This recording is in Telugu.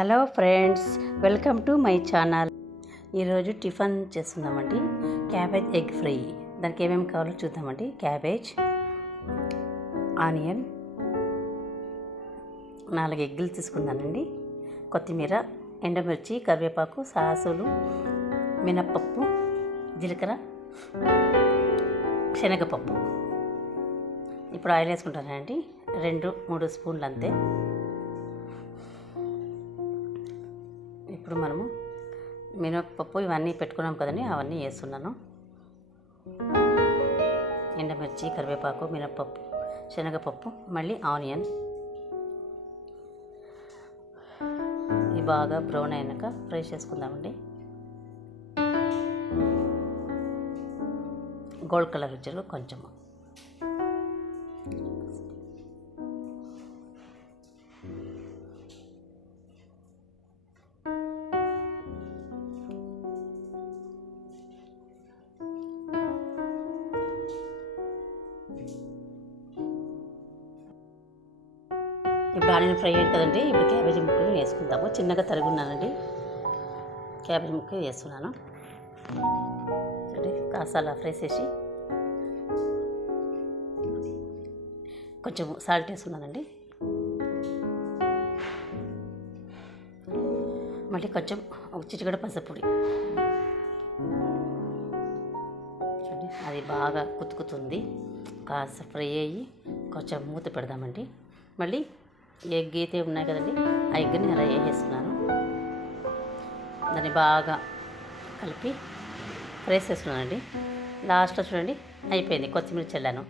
Hello friends, welcome to my channel. ఈరోజు టిఫిన్ చేస్తున్నామండి. Cabbage egg fry. దానికి ఏమేమి కావాలో చూద్దామండి. క్యాబేజ్, ఆనియన్, 4 ఎగ్గులు తీసుకున్నానండి. కొత్తిమీర, ఎండుమిర్చి, కరివేపాకు, సాసులు, మినప్పప్పు, జీలకర్ర, శనగపప్పు. ఇప్పుడు ఆయిల్ వేసుకుంటానండి. 2-3 స్పూన్లు అంతే. ఇప్పుడు మనము మినప్పప్పు ఇవన్నీ పెట్టుకున్నాం కదండి, అవన్నీ వేస్తున్నాను. ఎండుమిర్చి, కరివేపాకు, మినప్పప్పు, శనగపప్పు, మళ్ళీ ఆనియన్. ఇవి బాగా బ్రౌన్ అయినాక ఫ్రై చేసుకుందామండి. గోల్డ్ కలర్ వచ్చారు కొంచెం. ఇప్పుడు ఆనియన్ ఫ్రై అయ్యింది కదండి. ఇప్పుడు క్యాబేజీ ముక్కలు వేసుకుందాము. చిన్నగా తరుగున్నానండి. క్యాబేజీ ముక్కలు వేస్తున్నాను. కాస్త అలా ఫ్రై చేసి కొంచెం సాల్ట్ వేస్తున్నానండి. మళ్ళీ కొంచెం ఒక చిటికెడు పసుపుడి. చూడండి, అది బాగా కుతుకుతుంది. కాస్త ఫ్రై అయ్యి కొంచెం మూత పెడదామండి. మళ్ళీ ఎగ్ అయితే ఉన్నాయి కదండి, ఆ ఎగ్ని అలా వేసేస్తున్నాను. దాన్ని బాగా కలిపి ఫ్రై చేస్తున్నానండి. లాస్ట్లో చూడండి అయిపోయింది. కొత్తిమీర చల్లాను.